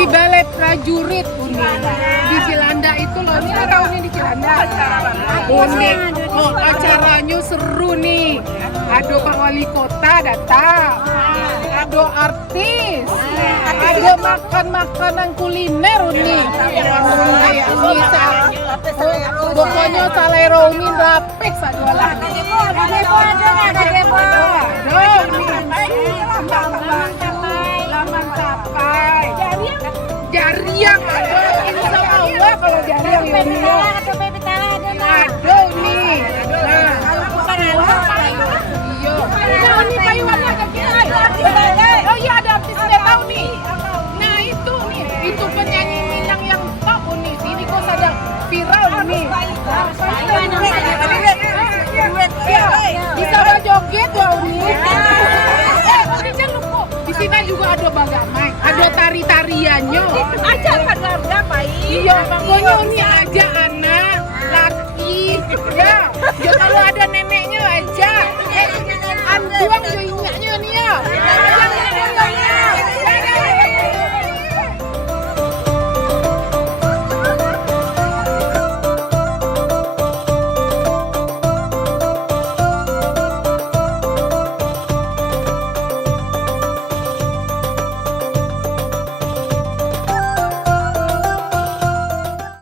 di balai prajurit Uni. Di Cilanda itu loh, ini tahu nih di Cilanda. Uni, oh acaranya seru nih. Ada Pak Wali Kota datang, ada artis, ada makan makanan kuliner Uni. Bisa, pokoknya salero Uni rapih sajualan. Jariang ada, insya Allah kalau jariang ini ada nih. Nah, iya. Ini payuannya ke kita. Oh iya ada artisnya tahu nih. Nah itu nih, itu penyanyi Minang yang top nih. Ini kok sedang viral nih. Bisa joget ya Uni. Di sini juga ada bagamai, ada tari-tariannya. Aja kan harga baik. Iya, pokoknya Uni aja